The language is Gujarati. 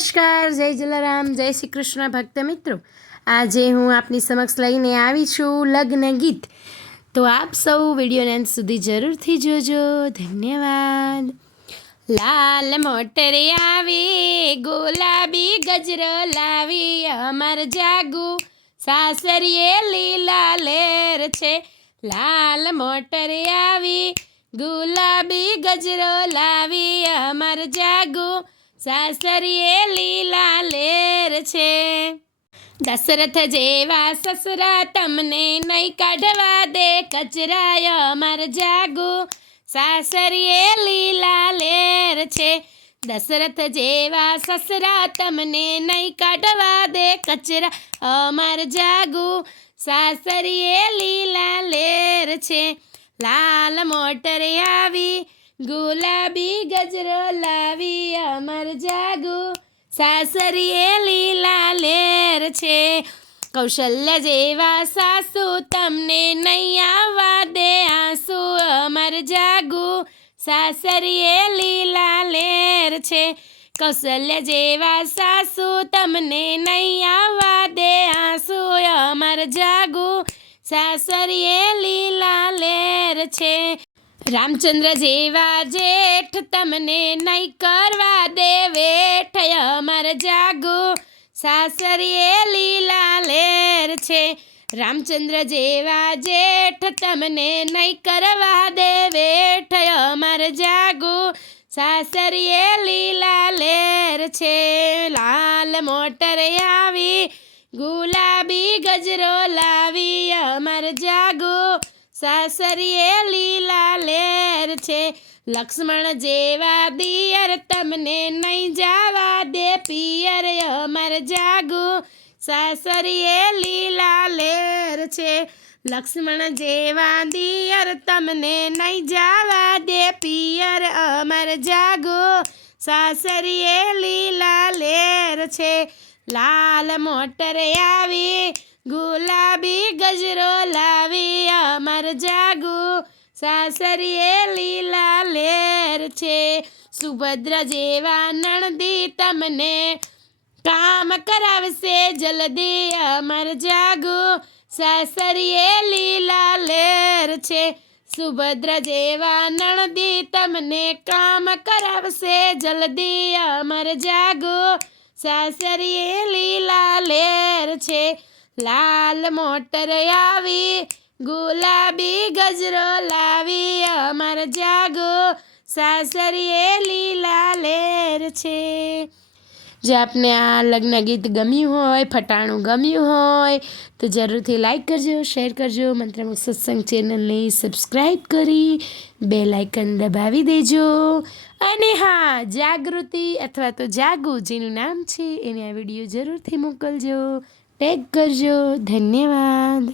નમસ્કાર, જય જલારામ, જય શ્રી કૃષ્ણ ભક્ત મિત્રો. આજે હું આપની સમક્ષ લઈને આવી છું લગ્ન ગીત. તો આપ સૌ વિડીયોને અંત સુધી જરૂરથી જોજો. ધન્યવાદ. લાલ મોટર આવી, ગુલાબી ગજરો લાવી, અમર જાગુ સાસરીએ લીલા લેર છે. લાલ મોટર આવી, ગુલાબી ગજરો લાવી, અમર જાગુ સાસરીએ લીલા લેર છે. દશરથ જેવા સસરા તમને નહીં કાઢવા દે કચરાય, અમર જાગુ સાસરીએ લીલા લેર છે. દશરથ જેવા સસરા તમને નહીં કાઢવા દે કચરા, અમર જાગુ સાસરીએ લીલા લેર છે. લાલ મોટર આવી, ગુલાબી ગજરો લાવી, અમર જાગુ સાસરીએ લીલા લેર છે. કૌશલ્ય જેવા સાસુ તમને નહીં આવવા દે આંસુ, અમર જાગુ સાસરીએ લીલા લેર છે. કૌશલ્ય જેવા સાસુ તમને નહીં આવવા દે આંસુ, અમર જાગુ સાસરીએ લીલા લેર છે. રામચંદ્ર જેવા જેઠ તમને નહીં કરવા દે વેઠ, અમર જાગુ સાસરીએ લીલા લેર છે. રામચંદ્ર જેવા જેઠ તમને નહીં કરવા દે વેઠ, અમર જાગુ સાસરીએ લીલા લેર છે. લાલ મોટર આવી, ગુલાબી ગજરો લાવી, અમર જાગુ સાસરીએ લીલા લેર છે. લક્ષ્મણ જેવા દિયર તમને નહીં જવા દે પિયર, અમર જાગુ સાસરીએ લીલા લેર છે. લક્ષ્મણ જેવા દિયર તમને નહીં જવા દે પિયર, અમર જાગુ સાસરીએ લીલા લેર છે. લાલ મોટર આવી, ગુલાબી ગજરો લાવી, અમર જાગુ સાસરીએ લીલા લેર છે. સુભદ્રા જેવા નણદી તમને કામ કરાવશે જલ્દી, અમર જાગુ સાસરીએ લીલા લેર છે. સુભદ્રા જેવા નણદી તમને કામ કરાવશે જલ્દી, અમર જાગુ સાસરીએ લીલા લેર છે. લાલ મોટર આવી, ગુલાબી ગજરો લાવી, અમર જાગુ સાસરીએ લીલા લેર છે. જો આપને આ લગ્ન ગીત ગમ્યું હોય, ફટાણું ગમ્યું હોય તો જરૂરથી લાઈક કરજો, શેર કરજો. મંત્રમુગ્ધ સત્સંગ ચેનલને સબસ્ક્રાઈબ કરી બેલ આઇકન દબાવી દેજો. અને હા, જાગૃતિ અથવા તો જાગુ જેનું નામ છે એને આ વિડીયો જરૂરથી મોકલજો, ટેગ કરજો. ધન્યવાદ.